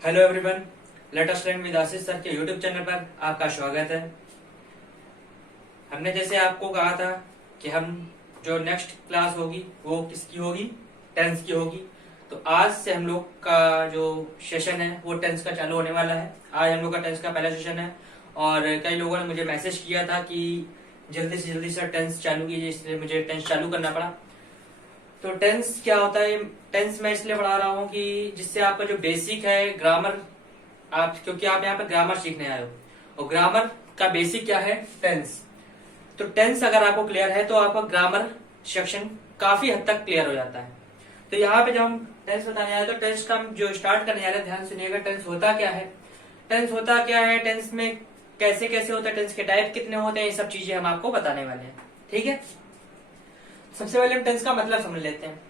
Hello everyone, let us learn with Ashish sir के YouTube channel पर आपका स्वागत है। हमने जैसे आपको कहा था कि हम जो नेक्स्ट क्लास होगी वो किसकी होगी, टेंस की होगी। तो आज से हम लोग का जो सेशन है वो टेंस का चालू होने वाला है। आज हम लोग का टेंस का पहला सेशन है और कई लोगों ने मुझे मैसेज किया था कि जल्दी से जल्दी सर टेंस चालू कीजिए, इसलिए मुझे टेंस चालू करना पड़ा। तो टेंस क्या होता है, टेंस मैं इसलिए पढ़ा रहा हूँ कि जिससे आपका जो बेसिक है ग्रामर, क्योंकि आप यहाँ पे ग्रामर सीखने आए हो और ग्रामर का बेसिक क्या है, टेंस। तो टेंस अगर आपको क्लियर है तो आपका ग्रामर सेक्शन काफी हद तक क्लियर हो जाता है। तो यहाँ पे जब हम टेंस बताने आए तो टेंस का हम जो स्टार्ट करने जा रहे हैं, ध्यान सुनिएगा। टेंस होता क्या है, टेंस होता क्या है, टेंस में कैसे कैसे होता है, टेंस के टाइप कितने होते हैं, ये सब चीजें हम आपको बताने वाले हैं। ठीक है, सबसे पहले हम टेंस का मतलब समझ लेते हैं।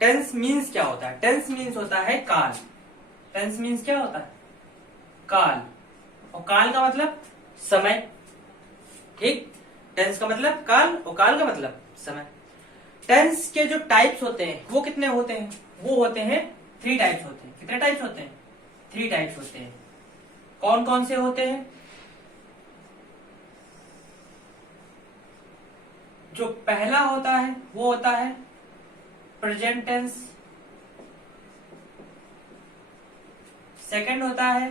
टेंस मीन्स क्या होता है, टेंस मीन्स होता है काल। टेंस मीन्स क्या होता है, काल। और काल का मतलब समय। ठीक, टेंस का मतलब काल और काल का मतलब समय। टेंस के जो टाइप्स होते हैं वो कितने होते हैं, वो होते हैं 3 टाइप्स होते हैं। कितने टाइप्स होते हैं, 3 टाइप्स होते हैं। कौन कौन से होते हैं, जो पहला होता है वो होता है प्रेजेंट टेंस। सेकंड होता है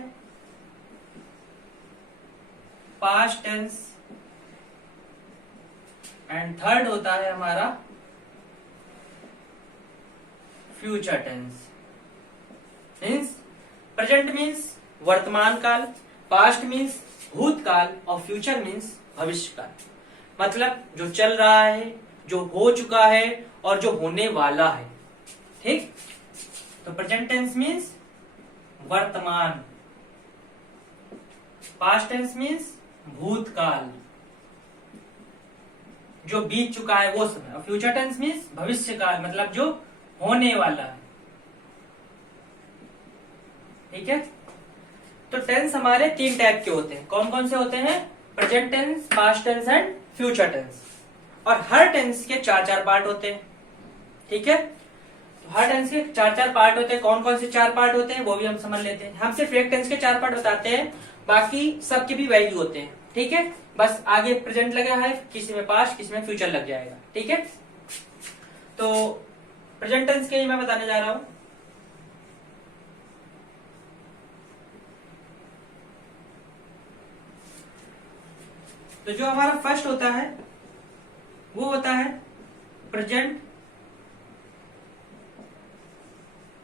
पास्ट टेंस एंड थर्ड होता है हमारा future tense. Means present means वर्तमान काल, पास्ट मीन्स भूतकाल और फ्यूचर मीन्स भविष्य काल। मतलब जो चल रहा है, जो हो चुका है और जो होने वाला है। ठीक, तो प्रेजेंट टेंस मीन्स वर्तमान, पास्ट टेंस मीन्स भूतकाल, जो बीत चुका है वो समय, और फ्यूचर टेंस मीन्स भविष्य काल, मतलब जो होने वाला है। ठीक है, तो टेंस हमारे 3 टाइप के होते हैं। कौन कौन से होते हैं, present tense, past tense and future tense. और हर टेंस के 4-4 पार्ट होते हैं। ठीक है, तो हर टेंस के 4-4 पार्ट होते हैं। कौन कौन से 4 पार्ट होते हैं वो भी हम समझ लेते हैं। हम सिर्फ एक टेंस के 4 पार्ट बताते हैं, बाकी सबके भी वैल्यू होते हैं। ठीक है, बस आगे प्रेजेंट लगा है, किसी में पास्ट, किसी में फ्यूचर लग जाएगा। ठीक है, तो प्रेजेंट टेंस के लिए मैं बताने जा रहा हूं। तो जो हमारा फर्स्ट होता है वो होता है प्रेजेंट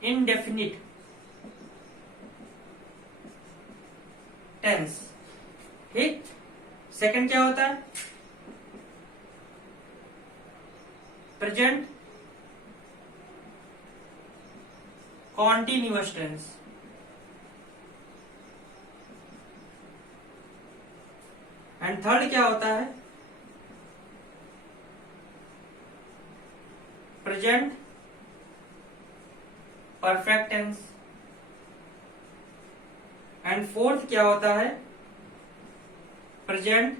इंडेफिनिट टेंस। ठीक, सेकंड क्या होता है, present continuous tense. And third क्या होता है, present perfect tense. And fourth क्या होता है, प्रेजेंट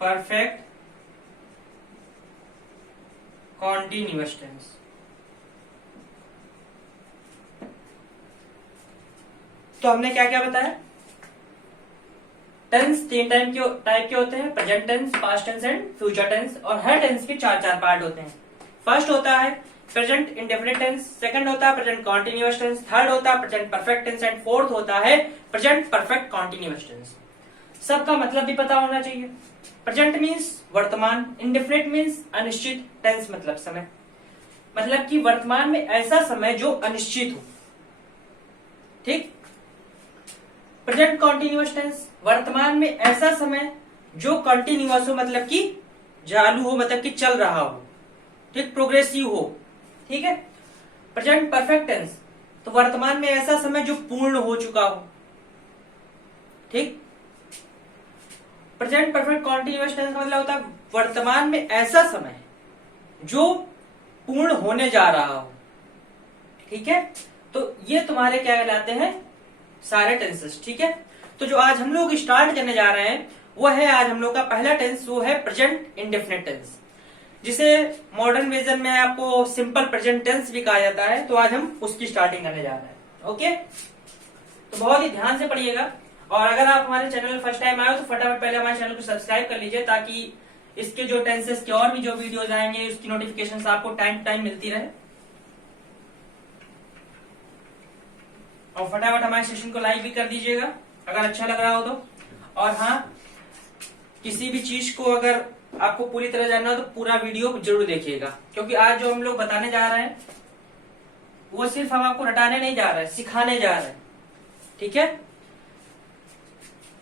परफेक्ट कॉन्टिन्यूअस टेंस। तो हमने क्या क्या बताया, टेंस 3 टाइप के होते हैं, present tense, past tense and future tense. और हर टेंस के 4-4 पार्ट होते हैं। फर्स्ट होता है प्रेजेंट इंडेफिनिट टेंस, सेकंड होता है प्रेजेंट कॉन्टिन्यूअस टेंस, थर्ड होता है present perfect tense and fourth होता है प्रेजेंट परफेक्ट कॉन्टिन्यूअस टेंस। सबका मतलब भी पता होना चाहिए। प्रेजेंट मीन्स वर्तमान, इंडेफिनिट मीन्स अनिश्चित, टेंस मतलब समय, मतलब कि वर्तमान में ऐसा समय जो अनिश्चित हो। ठीक, प्रेजेंट कॉन्टिन्यूअस टेंस, वर्तमान में ऐसा समय जो कंटिन्यूअस हो, मतलब कि चालू हो, मतलब कि चल रहा हो। ठीक, प्रोग्रेसिव हो। ठीक है, प्रेजेंट परफेक्ट टेंस, तो वर्तमान में ऐसा समय जो पूर्ण हो चुका हो। ठीक, प्रेजेंट परफेक्ट कॉन्टिन्यूअस टेंस का मतलब होता है वर्तमान में ऐसा समय जो पूर्ण होने जा रहा हो। ठीक है, तो ये तुम्हारे क्या कहलाते हैं, सारे टेंसेस। ठीक है, तो जो आज हम लोग स्टार्ट करने जा रहे हैं वो है आज हम लोग का पहला टेंस, वो है प्रेजेंट इंडेफिनिट टेंस। जिसे मॉडर्न वर्जन में आपको सिंपल प्रेजेंट टेंस भी कहा जाता है। तो आज हम उसकी स्टार्टिंग करने जा रहे हैं। ओके, तो बहुत ही ध्यान से पढ़िएगा। और अगर आप हमारे चैनल में फर्स्ट टाइम आए हो तो फटाफट पहले हमारे चैनल को सब्सक्राइब कर लीजिए, ताकि इसके जो टेंसेस के और भी जो वीडियोज आएंगे उसकी नोटिफिकेशन आपको टाइम टू टाइम मिलती रहे। और फटाफट हमारे सेशन को लाइक भी कर दीजिएगा अगर अच्छा लग रहा हो तो। और हाँ, किसी भी चीज को अगर आपको पूरी तरह जानना हो तो पूरा वीडियो जरूर देखिएगा, क्योंकि आज जो हम लोग बताने जा रहे हैं वो सिर्फ हम आपको रटाने नहीं जा रहे हैं, सिखाने जा रहे हैं। ठीक है,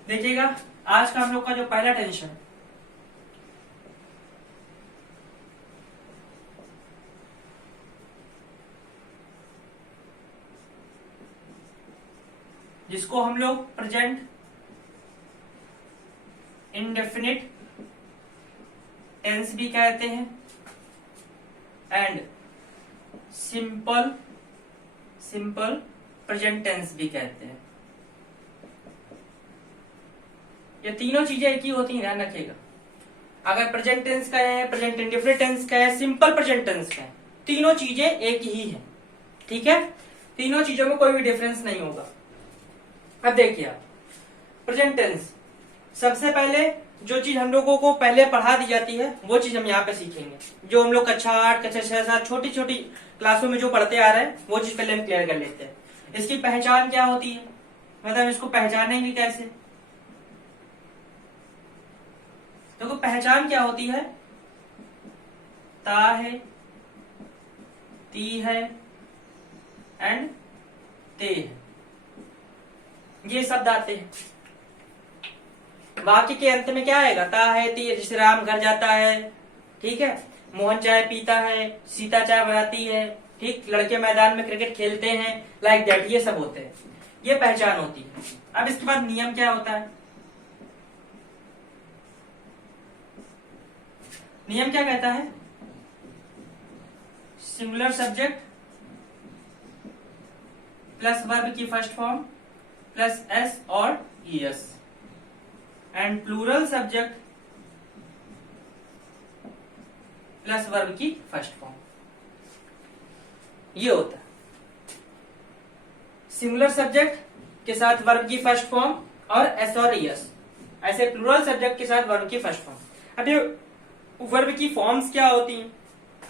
देखिएगा आज का हम लोग का जो पहला टेंस है, जिसको हम लोग प्रेजेंट इंडेफिनिट टेंस भी कहते हैं एंड सिंपल प्रेजेंट टेंस भी कहते हैं। ये तीनों चीजें एक ही होती हैं, ध्यान रखिएगा। अगर प्रेजेंट टेंस का है, प्रेजेंट इंडेफिनिट टेंस का है, सिंपल प्रेजेंट टेंस का है, तीनों चीजें एक ही हैं। ठीक है, तीनों चीजों में कोई भी डिफरेंस नहीं होगा। अब देखिए आप, प्रेजेंट टेंस, सबसे पहले जो चीज हम लोगों को पहले पढ़ा दी जाती है वो चीज हम यहाँ पे सीखेंगे। जो हम लोग कक्षा 8, कक्षा 6, 7 छोटी छोटी क्लासों में जो पढ़ते आ रहे हैं वो चीज पहले हम क्लियर कर लेते हैं। इसकी पहचान क्या होती है, मतलब इसको पहचानेंगे कैसे। देखो पहचान क्या होती है, ता है, ती है एंड ते है, ये शब्द आते हैं। वाक्य के अंत में क्या आएगा, ता है, ती है। जैसे राम घर जाता है, ठीक है, मोहन चाय पीता है, सीता चाय बनाती है, ठीक, लड़के मैदान में क्रिकेट खेलते हैं, लाइक दैट, ये सब होते हैं। ये पहचान होती है। अब इसके बाद नियम क्या होता है, नियम क्या कहता है, सिंगुलर सब्जेक्ट प्लस वर्ब की फर्स्ट फॉर्म प्लस एस और ES and plural subject plus verb की फर्स्ट फॉर्म, ये होता है। सिंगुलर सब्जेक्ट के साथ वर्ब की फर्स्ट फॉर्म और एस और ईएस, ऐसे प्लूरल सब्जेक्ट के साथ वर्ब की फर्स्ट फॉर्म। अब ये वर्ब की फॉर्म्स क्या होती हैं,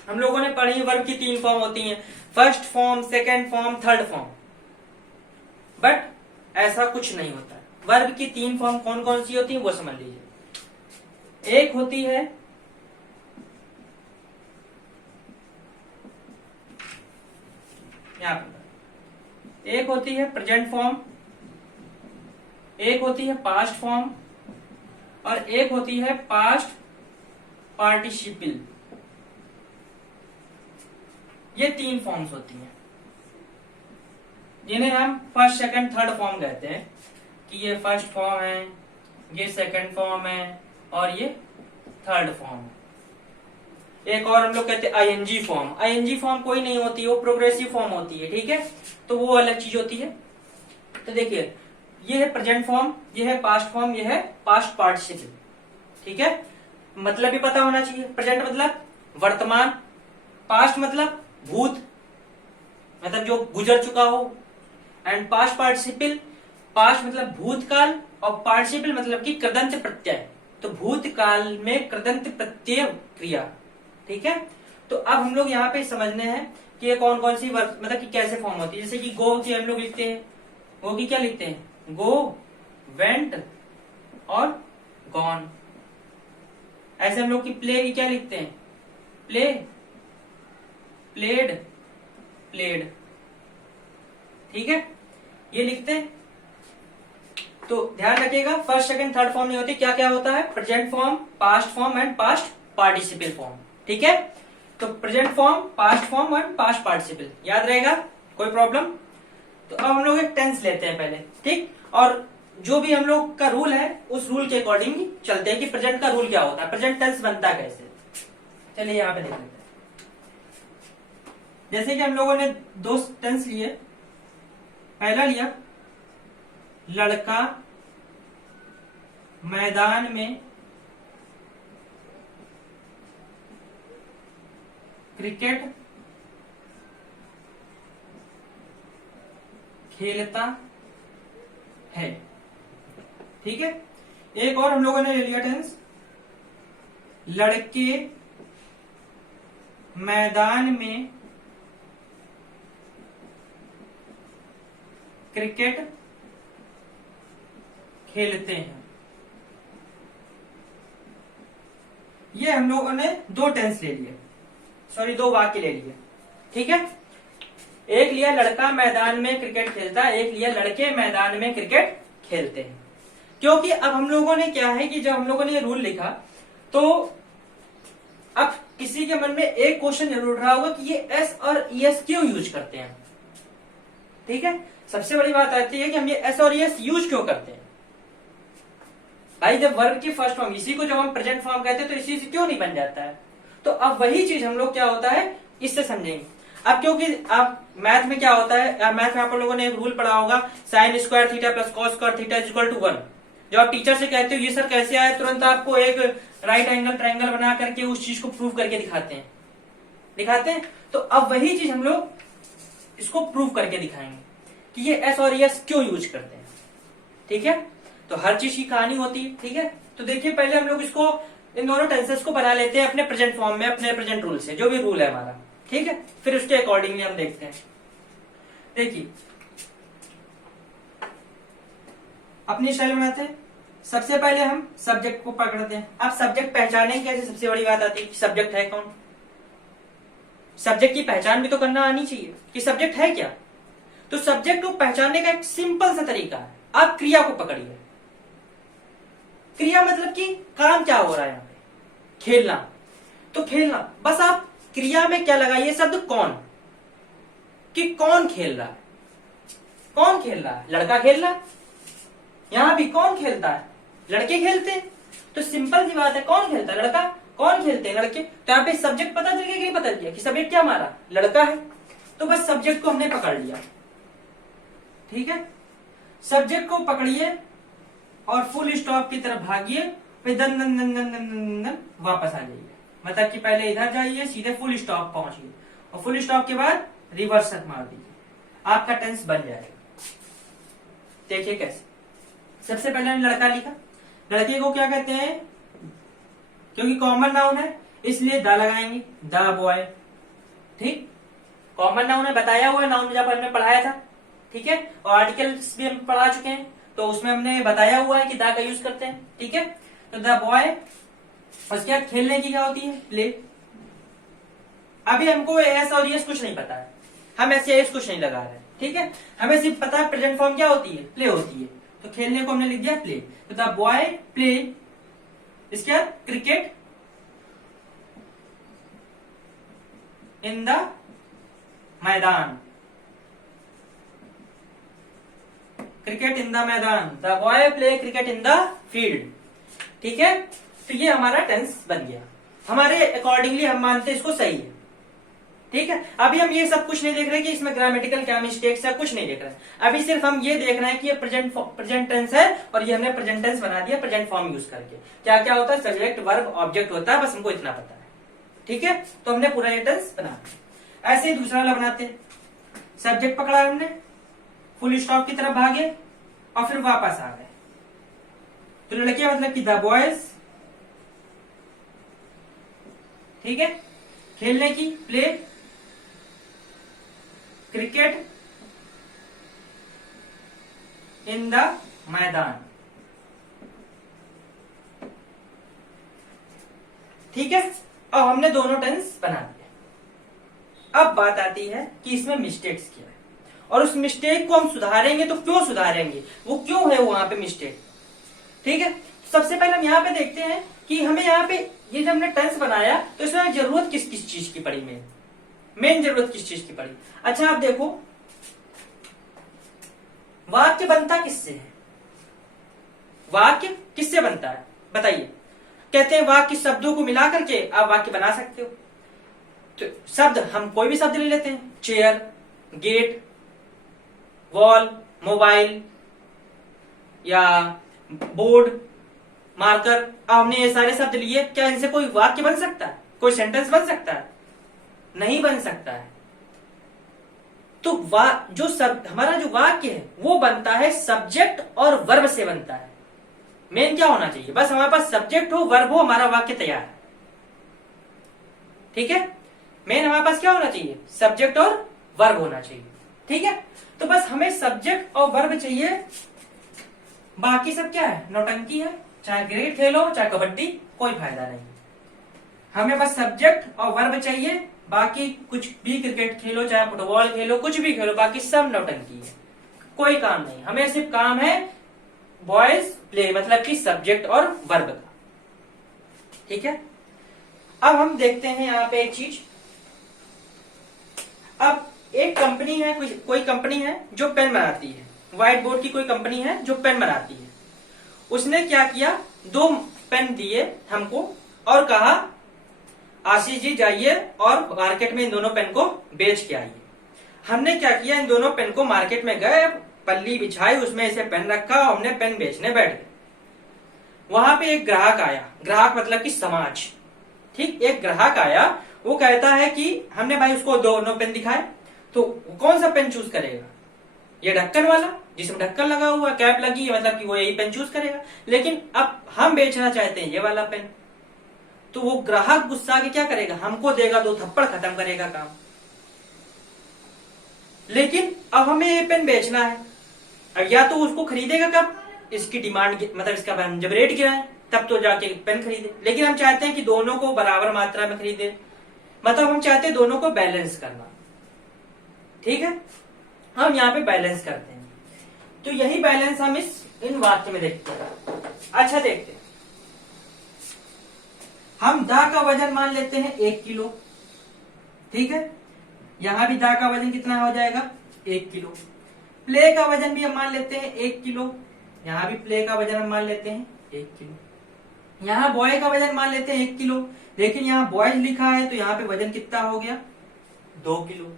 हम लोगों ने पढ़ी, वर्ब की 3 फॉर्म होती हैं, first form, second form, third form. But ऐसा कुछ नहीं होता। वर्ब की 3 फॉर्म कौन कौन सी होती है वो समझ लीजिए। एक होती है यहां पर, एक होती है प्रेजेंट फॉर्म, एक होती है पास्ट फॉर्म और एक होती है पास्ट पार्टिसिपल। ये 3 फॉर्म्स होती हैं, जिन्हें हम फर्स्ट, सेकंड, थर्ड फॉर्म कहते हैं। कि ये फर्स्ट फॉर्म है, ये सेकंड फॉर्म है और ये थर्ड फॉर्म है। एक और हम लोग कहते हैं आईएनजी फॉर्म। आईएनजी फॉर्म कोई नहीं होती, वो प्रोग्रेसिव फॉर्म होती है। ठीक है, तो वो अलग चीज होती है। तो देखिए, ये है प्रेजेंट फॉर्म, ये है पास्ट फॉर्म, ये है पास्ट पार्टिसिपल। ठीक है, मतलब भी पता होना चाहिए। प्रेजेंट मतलब वर्तमान, पास्ट मतलब भूत, मतलब जो गुजर चुका हो, एंड पास्ट पार्टिसिपल, पास्ट मतलब भूतकाल और पार्टिसिपल मतलब कि कृदंत प्रत्यय, तो भूतकाल में कृदंत प्रत्यय क्रिया। ठीक है, तो अब हम लोग यहाँ पे समझने हैं कि ये कौन कौन सी वर्ब, मतलब कि कैसे फॉर्म होती है। जैसे कि गो की हम लोग लिखते हैं, गो की क्या लिखते हैं, गो, वेंट और गॉन। ऐसे हम लोग की प्ले की क्या लिखते हैं, प्ले, प्लेड, प्लेड। ठीक है, ये लिखते हैं। तो ध्यान रखिएगा, फर्स्ट, सेकंड, थर्ड फॉर्म नहीं होती। क्या क्या होता है, present form, past form and past participle form. ठीक है, तो present form, past form and past participle, याद रहेगा, कोई प्रॉब्लम। तो अब हम लोग एक टेंस लेते हैं पहले, ठीक, और जो भी हम लोग का रूल है उस रूल के अकॉर्डिंग चलते हैं कि प्रेजेंट का रूल क्या होता है, प्रेजेंट टेंस बनता कैसे। चलिए यहाँ पे देख लेते हैं। जैसे कि हम लोगों ने 2 टेंस लिए, पहला लिया लड़का मैदान में क्रिकेट खेलता है। ठीक है, एक और हम लोगों ने ले लिया टेंस, लड़के मैदान में क्रिकेट खेलते हैं। ये हम लोगों ने दो टेंस ले लिए, सॉरी दो वाक्य ले लिए। ठीक है, एक लिया लड़का मैदान में क्रिकेट खेलता है, एक लिया लड़के मैदान में क्रिकेट खेलते हैं। क्योंकि अब हम लोगों ने क्या है कि जब हम लोगों ने ये रूल लिखा तो अब किसी के मन में एक क्वेश्चन जरूर उठ रहा होगा कि ये एस और ईएस क्यों यूज करते हैं। ठीक है, सबसे बड़ी बात आती है कि हम ये एस और ईएस यूज क्यों करते हैं। भाई जब वर्ब की फर्स्ट फॉर्म, इसी को जब हम प्रेजेंट फॉर्म कहते हैं तो इसी से क्यों नहीं बन जाता है। तो अब वही चीज हम लोग क्या होता है इससे समझेंगे। अब क्योंकि आप मैथ में क्या होता है, मैथ में आप लोगों ने एक रूल पढ़ा होगा, sine square theta plus cos square theta is equal to 1। जब आप टीचर से कहते हो ये सर कैसे आया, तुरंत आपको एक राइट एंगल ट्रायंगल बना करके उस चीज को प्रूव करके दिखाते हैं। तो अब वही चीज हम लोग इसको प्रूव करके दिखाएंगे कि ये एस और एस क्यों यूज करते हैं। ठीक है, तो हर चीज की कहानी होती है। ठीक है, तो देखिए पहले हम लोग इसको इन दोनों टेंसेस को बना लेते हैं अपने प्रेजेंट फॉर्म में, अपने प्रेजेंट रूल से, जो भी रूल है हमारा। ठीक है, फिर उसके अकॉर्डिंगली हम देखते हैं। देखिए अपनी स्टाइल बनाते हैं। सबसे पहले हम सब्जेक्ट को पकड़ते हैं। अब सब्जेक्ट पहचाने कैसे, सबसे बड़ी बात आती है सब्जेक्ट है कौन। सब्जेक्ट की पहचान भी तो करना आनी चाहिए कि सब्जेक्ट है क्या। तो सब्जेक्ट को पहचानने का एक सिंपल सा तरीका है, आप क्रिया को पकड़िए। क्रिया मतलब कि काम क्या हो रहा है यहाँ पे, खेलना। तो खेलना, बस आप क्रिया में क्या लगाइए शब्द कौन, कि कौन खेल रहा है। कौन खेल रहा है, लड़का खेल रहा है। यहां भी कौन खेलता है, लड़के खेलते हैं। तो सिंपल सी बात है, कौन खेलता है, लड़का। कौन खेलते हैं, लड़के। तो यहाँ पे सब्जेक्ट पता चल गया कि नहीं पता चल गया कि सब्जेक्ट क्या हमारा लड़का है। तो बस सब्जेक्ट को हमने पकड़ लिया। ठीक है, सब्जेक्ट को पकड़िए और फुल स्टॉप की तरफ भागिए, फिर दन दन दन दन दन दन वापस आ जाइए। मतलब कि पहले इधर जाइए, सीधे फुल स्टॉप पहुंचिए और फुल स्टॉप के बाद रिवर्स मार दीजिए, आपका टेंस बन जाएगा। देखिए कैसे। सबसे पहले हमने लड़का लिखा। लड़के को क्या कहते हैं, क्योंकि कॉमन नाउन है इसलिए द लगाएंगे, द बॉय। ठीक, कॉमन नाउन है, बताया हुआ है नाउन जब हमने पढ़ाया था। ठीक है, और आर्टिकल्स भी हम पढ़ा चुके हैं, तो उसमें हमने बताया हुआ है कि द का यूज करते हैं। ठीक है, तो द बॉय। उसके बाद खेलने की क्या होती है, प्ले। अभी हमको एस और एस कुछ नहीं पता है, हम ऐसे एस कुछ नहीं लगा रहे हैं। ठीक है, हमें सिर्फ पता है प्रेजेंट फॉर्म क्या होती है, प्ले होती है। तो खेलने को हमने लिख दिया प्ले। तो द बॉय प्ले। इसके बाद क्रिकेट इन द मैदान। क्रिकेट इन द मैदान, the boy play cricket in the field. ठीक है, तो ये हमारा टेंस बन गया। हमारे अकॉर्डिंगली हम मानते हैं इसको सही है। ठीक है, अभी हम ये सब कुछ नहीं देख रहे कि इसमें ग्रामेटिकल क्या मिस्टेक्स है, कुछ नहीं देख रहे। अभी सिर्फ हम ये देख रहे हैं कि ये प्रेजेंट टेंस है और ये हमने प्रेजेंट टेंस बना दिया प्रेजेंट फॉर्म यूज करके। क्या क्या होता है, सब्जेक्ट वर्ब ऑब्जेक्ट होता है, बस हमको इतना पता है। ठीक है, तो हमने पूरा ये टेंस बना दिया। ऐसे ही दूसरा वाला बनाते हैं। सब्जेक्ट पकड़ा हमने, फुल स्टॉप की तरफ भागे और फिर वापस आ गए। तो लड़के मतलब कि द बॉयज। ठीक है, खेलने की प्ले, क्रिकेट इन द मैदान। ठीक है, अब हमने दोनों टेंस बना दिए। अब बात आती है कि इसमें मिस्टेक्स क्या है और उस मिस्टेक को हम सुधारेंगे तो क्यों सुधारेंगे, वो क्यों है वहां पे मिस्टेक। ठीक है, सबसे पहले हम यहाँ पे देखते हैं कि हमें यहाँ पे ये जब हमने टेंस बनाया तो इसमें जरूरत किस किस चीज की पड़ी, मेन जरूरत किस चीज की पड़ी। अच्छा आप देखो, वाक्य बनता किससे है, वाक्य किससे बनता है बताइए। कहते हैं वाक्य शब्दों को मिला करके आप वाक्य बना सकते हो। तो शब्द हम कोई भी शब्द ले लेते हैं, चेयर, गेट, वॉल, मोबाइल या बोर्ड, मार्कर। अब हमने ये सारे शब्द लिए, क्या इनसे कोई वाक्य बन सकता है, कोई सेंटेंस बन सकता है? नहीं बन सकता है। तो हमारा जो वाक्य है वो बनता है सब्जेक्ट और वर्ब से बनता है। मेन क्या होना चाहिए, बस हमारे पास सब्जेक्ट हो वर्ब हो, हमारा वाक्य तैयार है। ठीक है, मेन हमारे पास क्या होना चाहिए, सब्जेक्ट और वर्ब होना चाहिए। ठीक है, तो बस हमें सब्जेक्ट और वर्ब चाहिए, बाकी सब क्या है, नौटंकी है। चाहे क्रिकेट खेलो चाहे कबड्डी, कोई फायदा नहीं। हमें बस सब्जेक्ट और वर्ब चाहिए, बाकी कुछ भी क्रिकेट खेलो चाहे फुटबॉल खेलो कुछ भी खेलो, बाकी सब नौटंकी है, कोई काम नहीं। हमें सिर्फ काम है बॉयज प्ले, मतलब कि सब्जेक्ट और वर्ब का। ठीक है, अब हम देखते हैं यहाँ पे एक चीज। अब एक कंपनी है, कोई कंपनी है जो पेन बनाती है, व्हाइट बोर्ड की कोई कंपनी है जो पेन बनाती है। उसने क्या किया, 2 पेन दिए हमको और कहा आशीष जी जाइए और मार्केट में इन दोनों पेन को बेच के आइए। हमने क्या किया, इन दोनों पेन को मार्केट में गए, पल्ली बिछाई, उसमें इसे पेन रखा और हमने पेन बेचने बैठ गए। वहां पे एक ग्राहक आया, ग्राहक मतलब कि समाज। ठीक, एक ग्राहक आया, वो कहता है कि हमने भाई उसको दोनों पेन दिखाए, तो कौन सा पेन चूज करेगा, ये ढक्कन वाला जिसमें ढक्कन लगा हुआ, कैप लगी है, मतलब कि वो यही पेन चूज करेगा। लेकिन अब हम बेचना चाहते हैं ये वाला पेन, तो वो ग्राहक गुस्सा के क्या करेगा, हमको देगा 2 थप्पड़, खत्म करेगा काम। लेकिन अब हमें ये पेन बेचना है, अब या तो उसको खरीदेगा कब, इसकी डिमांड मतलब इसका जब रेट गिराए तब तो जाके पेन खरीदे। लेकिन हम चाहते हैं कि दोनों को बराबर मात्रा में खरीदे, मतलब हम चाहते हैं दोनों को बैलेंस करना। ठीक है, हम यहाँ पे बैलेंस करते हैं, तो यही बैलेंस हम इन वाक्य में देखते हैं। अच्छा देखते हैं, हम दा का वजन मान लेते हैं 1 किलो। ठीक है, यहां भी दा का वजन कितना हो जाएगा, 1 किलो। प्ले का वजन भी हम मान लेते हैं 1 किलो, यहां भी प्ले का वजन हम मान लेते हैं 1 किलो। यहां बॉय का वजन मान लेते हैं 1 किलो, लेकिन यहां बॉयज लिखा है तो यहां पे वजन कितना हो गया, 2 किलो।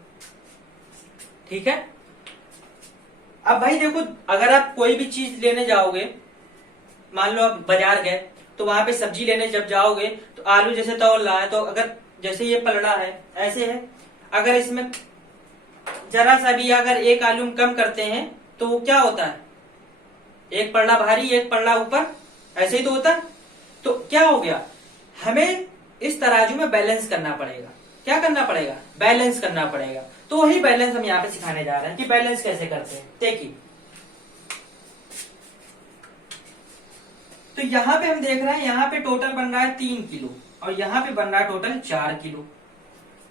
ठीक है, अब भाई देखो, अगर आप कोई भी चीज लेने जाओगे, मान लो आप बाजार गए तो वहां पे सब्जी लेने जब जाओगे तो आलू जैसे तौल रहा है, तो अगर जैसे ये पलड़ा है ऐसे है, अगर इसमें जरा सा भी अगर एक आलू हम कम करते हैं तो वो क्या होता है, एक पलड़ा भारी एक पलड़ा ऊपर, ऐसे ही तो होता है। तो क्या हो गया, हमें इस तराजू में बैलेंस करना पड़ेगा। क्या करना पड़ेगा, बैलेंस करना पड़ेगा। तो वही बैलेंस हम यहाँ पे सिखाने जा रहे हैं कि बैलेंस कैसे करते हैं। देखिए, तो यहाँ पे हम देख रहे हैं, यहाँ पे टोटल बन रहा है 3 किलो और यहाँ पे बन रहा है टोटल 4 किलो।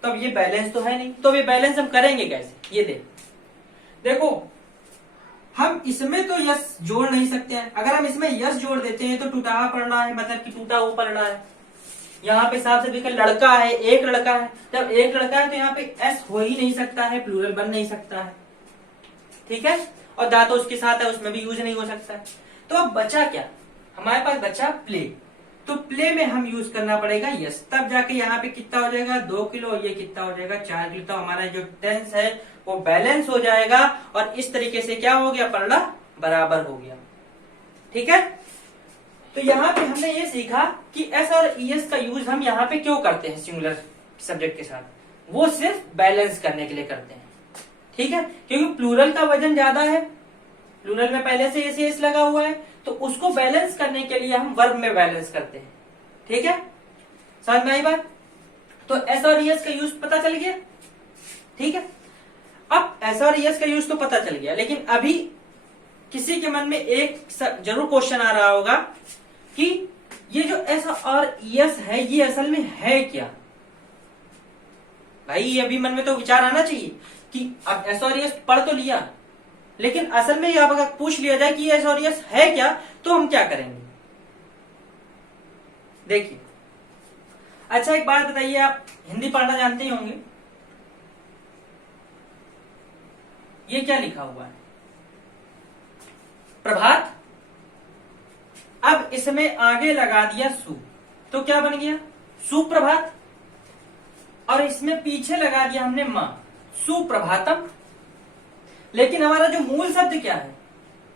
तब ये बैलेंस तो है नहीं, तो ये बैलेंस हम करेंगे कैसे, ये देखो, हम इसमें तो यस जोड़ नहीं सकते हैं। अगर हम इसमें यस जोड़ देते हैं तो टूटा पड़ रहा है, मतलब कि टूटा हुआ पड़ रहा है। यहाँ पे साफ से देखिए लड़का है, एक लड़का है, जब एक लड़का है तो यहाँ पे एस हो ही नहीं सकता है, प्लूरल बन नहीं सकता है। ठीक है, और दा तो उसके साथ है, उसमें भी यूज नहीं हो सकता है। तो अब बचा क्या, हमारे पास बचा प्ले। तो प्ले में हम यूज करना पड़ेगा यस, तब जाके यहाँ पे कितना हो जाएगा, 2 किलो, और ये कितना हो जाएगा, 4 किलो। तो हमारा जो टेंस है वो बैलेंस हो जाएगा और इस तरीके से क्या हो गया, पलड़ा बराबर हो गया। ठीक है, तो यहाँ पे हमने ये सीखा कि एस और ईएस का यूज हम यहाँ पे क्यों करते हैं सिंगुलर सब्जेक्ट के साथ, वो सिर्फ बैलेंस करने के लिए करते हैं। ठीक है, क्योंकि प्लूरल का वजन ज्यादा है, प्लूरल में पहले से एस लगा हुआ है, तो उसको बैलेंस करने के लिए हम वर्ब में बैलेंस करते हैं। ठीक है, समझ में आई बात। तो एस और ईएस का यूज पता चल गया। ठीक है, अब एस और ईएस का यूज तो पता चल गया, लेकिन अभी किसी के मन में एक जरूर क्वेश्चन आ रहा होगा कि ये जो एस और ईएस है ये असल में है क्या। भाई ये अभी मन में तो विचार आना चाहिए कि अब एस और ईएस पढ़ तो लिया, लेकिन असल में अब अगर पूछ लिया जाए कि एस और ईएस है क्या, तो हम क्या करेंगे। देखिए, अच्छा एक बात बताइए, आप हिंदी पढ़ना जानते ही होंगे, ये क्या लिखा हुआ है, प्रभात। अब इसमें आगे लगा दिया सु, तो क्या बन गया, सुप्रभात। और इसमें पीछे लगा दिया हमने मां, सुप्रभातम। लेकिन हमारा जो मूल शब्द क्या है,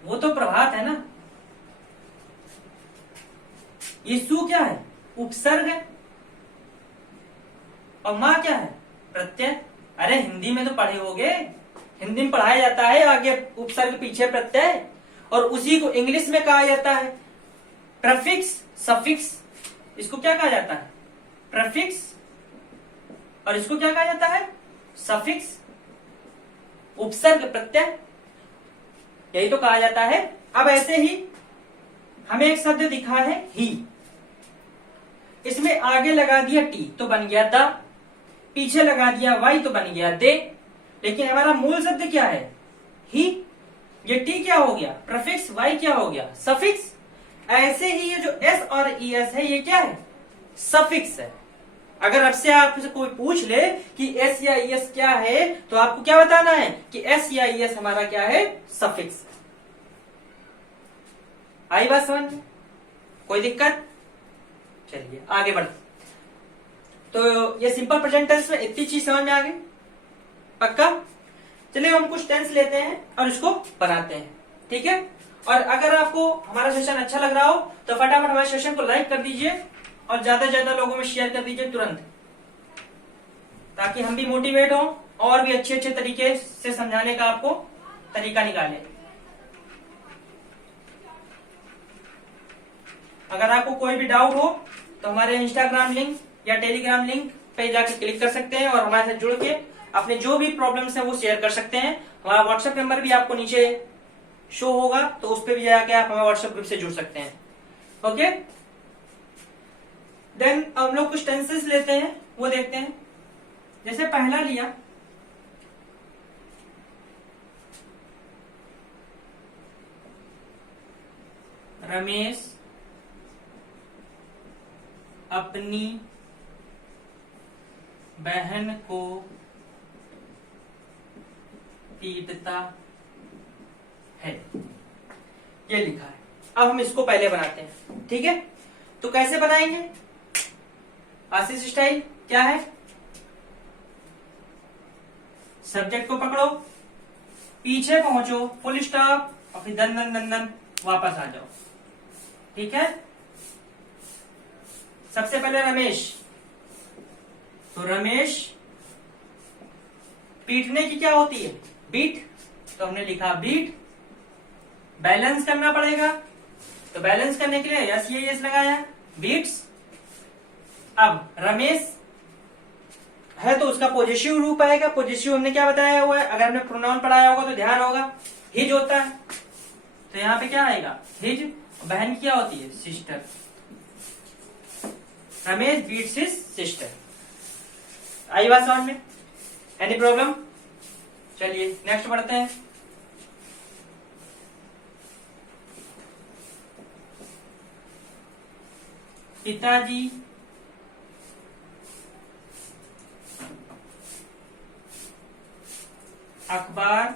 वो तो प्रभात है ना। ये सु क्या है, उपसर्ग है, और मां क्या है, प्रत्यय। अरे हिंदी में तो पढ़े होगे, हिंदी में पढ़ाया जाता है आगे उपसर्ग पीछे प्रत्यय, और उसी को इंग्लिश में कहा जाता है प्रीफिक्स सफिक्स। इसको क्या कहा जाता है? प्रीफिक्स, और इसको क्या कहा जाता है? सफिक्स। उपसर्ग प्रत्यय, यही तो कहा जाता है। अब ऐसे ही हमें एक शब्द दिखा है ही, इसमें आगे लगा दिया टी तो बन गया द, पीछे लगा दिया वाई तो बन गया दे, लेकिन हमारा मूल शब्द क्या है? ही। ये टी क्या हो गया? प्रीफिक्स, वाई क्या हो गया? सफिक्स। ऐसे ही ये जो एस और ई एस है ये क्या है? सफिक्स है। अगर अब से आपसे कोई पूछ ले कि एस या ई एस क्या है, तो आपको क्या बताना है कि एस या ई एस हमारा क्या है? सफिक्स है। आई बात समझ में? कोई दिक्कत? चलिए आगे बढ़ते। तो ये सिंपल प्रेजेंट टेंस में इतनी चीज समझ में आ गई, पक्का? चलिए हम कुछ टेंस लेते हैं और इसको बनाते हैं, ठीक है? और अगर आपको हमारा सेशन अच्छा लग रहा हो तो फटाफट हमारे सेशन को लाइक कर दीजिए और ज्यादा से ज्यादा लोगों में शेयर कर दीजिए तुरंत, ताकि हम भी मोटिवेट हो और भी अच्छे अच्छे तरीके से समझाने का आपको तरीका निकालें। अगर आपको कोई भी डाउट हो तो हमारे इंस्टाग्राम लिंक या टेलीग्राम लिंक पे जाकर क्लिक कर सकते हैं और हमारे साथ जुड़ के अपने जो भी प्रॉब्लम्स हैं वो शेयर कर सकते हैं। हमारा व्हाट्सएप नंबर भी आपको नीचे शो होगा, तो उस पर भी जाके आप हमारे व्हाट्सएप ग्रुप से जुड़ सकते हैं। ओके, देन हम लोग कुछ टेंसेस लेते हैं, वो देखते हैं। जैसे पहला लिया, रमेश अपनी बहन को पीटता है, ये लिखा है। अब हम इसको पहले बनाते हैं, ठीक है? तो कैसे बनाएंगे? आशीष स्टाइल क्या है? सब्जेक्ट को पकड़ो, पीछे पहुंचो, फुल स्टॉप, और फिर दन दन दन दन वापस आ जाओ, ठीक है? सबसे पहले रमेश, तो रमेश पीटने की क्या होती है? बीट, तो हमने लिखा बीट। बैलेंस करना पड़ेगा, तो बैलेंस करने के लिए यस ये यस लगाया, बीट्स। अब रमेश है तो उसका पॉजिटिव रूप आएगा। पॉजिटिव हमने क्या बताया हुआ है? अगर हमने प्रोनाउन पढ़ाया होगा तो ध्यान होगा, हिज होता है, तो यहाँ पे क्या आएगा? हिज। बहन क्या होती है? Sister. Ramesh beats his sister. आई बात समझ में? Any problem? चलिए नेक्स्ट पढ़ते हैं। पिताजी अखबार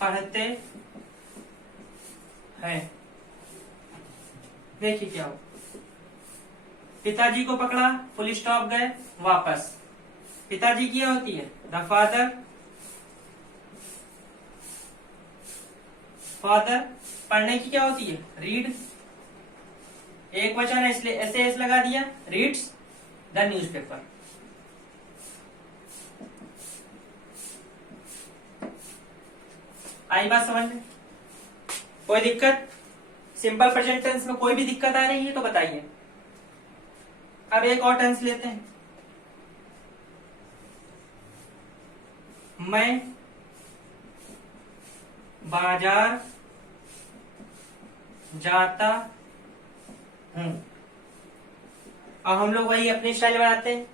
पढ़ते हैं। देखिए क्या हो, पिताजी को पकड़ा, फुल स्टॉप, गए वापस। पिताजी क्या होती है? The father. फादर पढ़ने की क्या होती है? रीड। एक वचन है इसलिए ऐसे एस लगा दिया, रीड्स द न्यूज़पेपर। आई बात समझ में? कोई दिक्कत? सिंपल प्रेजेंट टेंस में कोई भी दिक्कत आ रही है तो बताइए। अब एक और टेंस लेते हैं। मैं बाजार जाता हूं। अब हम लोग वही अपनी स्टाइल बनाते हैं।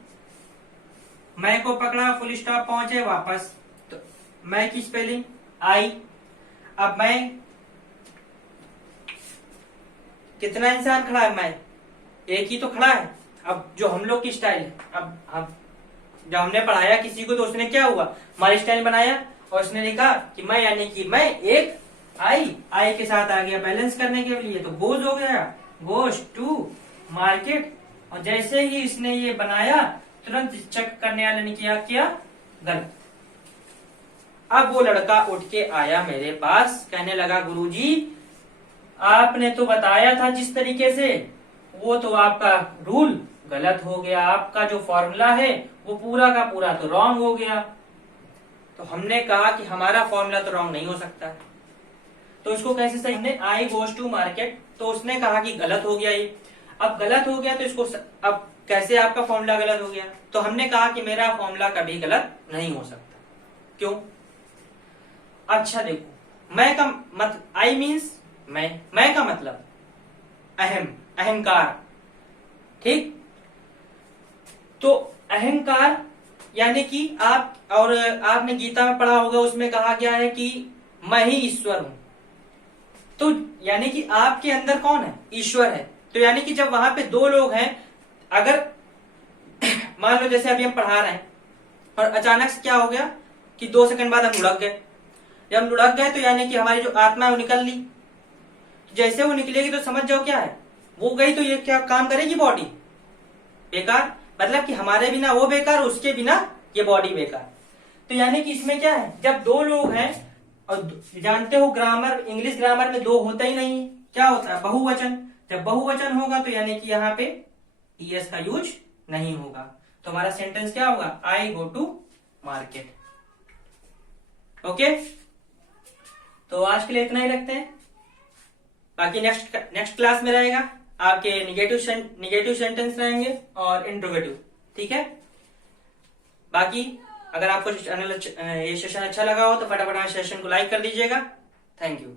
मैं को पकड़ा, फुल स्टॉप, पहुंचे वापस, तो मैं की स्पेलिंग आई। अब मैं, कितना इंसान खड़ा है? मैं एक ही तो खड़ा है। अब जो हम लोग की स्टाइल है, अब जब हमने पढ़ाया किसी को तो उसने क्या हुआ? हमारी स्टाइल बनाया और उसने लिखा कि मैं, यानी कि मैं एक आई के साथ आ गया बैलेंस करने के लिए, तो गोज हो गया, गोज टू मार्केट। और जैसे ही इसने ये बनाया तुरंत चेक करने वाले ने किया गलत। अब वो लड़का उठ के आया मेरे पास, कहने लगा गुरुजी आपने तो बताया था जिस तरीके से, वो तो आपका रूल गलत हो गया, आपका जो फॉर्मूला है वो पूरा का पूरा तो रॉन्ग हो गया। तो हमने कहा कि हमारा फॉर्मूला तो रॉन्ग नहीं हो सकता, तो इसको कैसे सही? हमने आई गोज टू मार्केट, तो उसने कहा कि गलत हो गया ये। अब गलत हो गया तो इसको अब कैसे आपका फॉर्मूला गलत हो गया? तो हमने कहा कि मेरा फॉर्मूला कभी गलत नहीं हो सकता। क्यों? अच्छा देखो, मैं का मत आई मीन्स मैं का मतलब अहंकार, ठीक। तो अहंकार यानी कि आप, और आपने गीता में पढ़ा होगा, उसमें कहा गया है कि मैं ही ईश्वर हूं। तो यानी कि आपके अंदर कौन है? ईश्वर है। तो यानी कि जब वहां पे दो लोग हैं, अगर मान लो जैसे अभी हम पढ़ा रहे हैं और अचानक से क्या हो गया कि 2 सेकंड बाद हम लुढ़क गए। जब हम लुढ़क गए तो यानी कि हमारी जो आत्मा है वो निकल ली। जैसे वो निकलेगी तो समझ जाओ क्या है, वो गई तो ये क्या काम करेगी? बॉडी बेकार, मतलब कि हमारे बिना वो बेकार, उसके बिना ये बॉडी बेकार। तो यानी कि इसमें क्या है, जब दो लोग हैं, और जानते हो ग्रामर, इंग्लिश ग्रामर में दो होता ही नहीं, क्या होता है? बहुवचन। जब बहुवचन होगा तो यानी कि यहाँ पे ईएस का यूज नहीं होगा। तो हमारा सेंटेंस क्या होगा? आई गो टू मार्केट। ओके, तो आज के लिए इतना ही रखते हैं। बाकी नेक्स्ट क्लास में रहेगा आपके निगेटिव सेंटेंस रहेंगे और इंट्रोगेटिव, ठीक है। बाकी अगर आपको ये सेशन अच्छा लगा हो तो फटाफट सेशन को लाइक कर दीजिएगा। Thank you.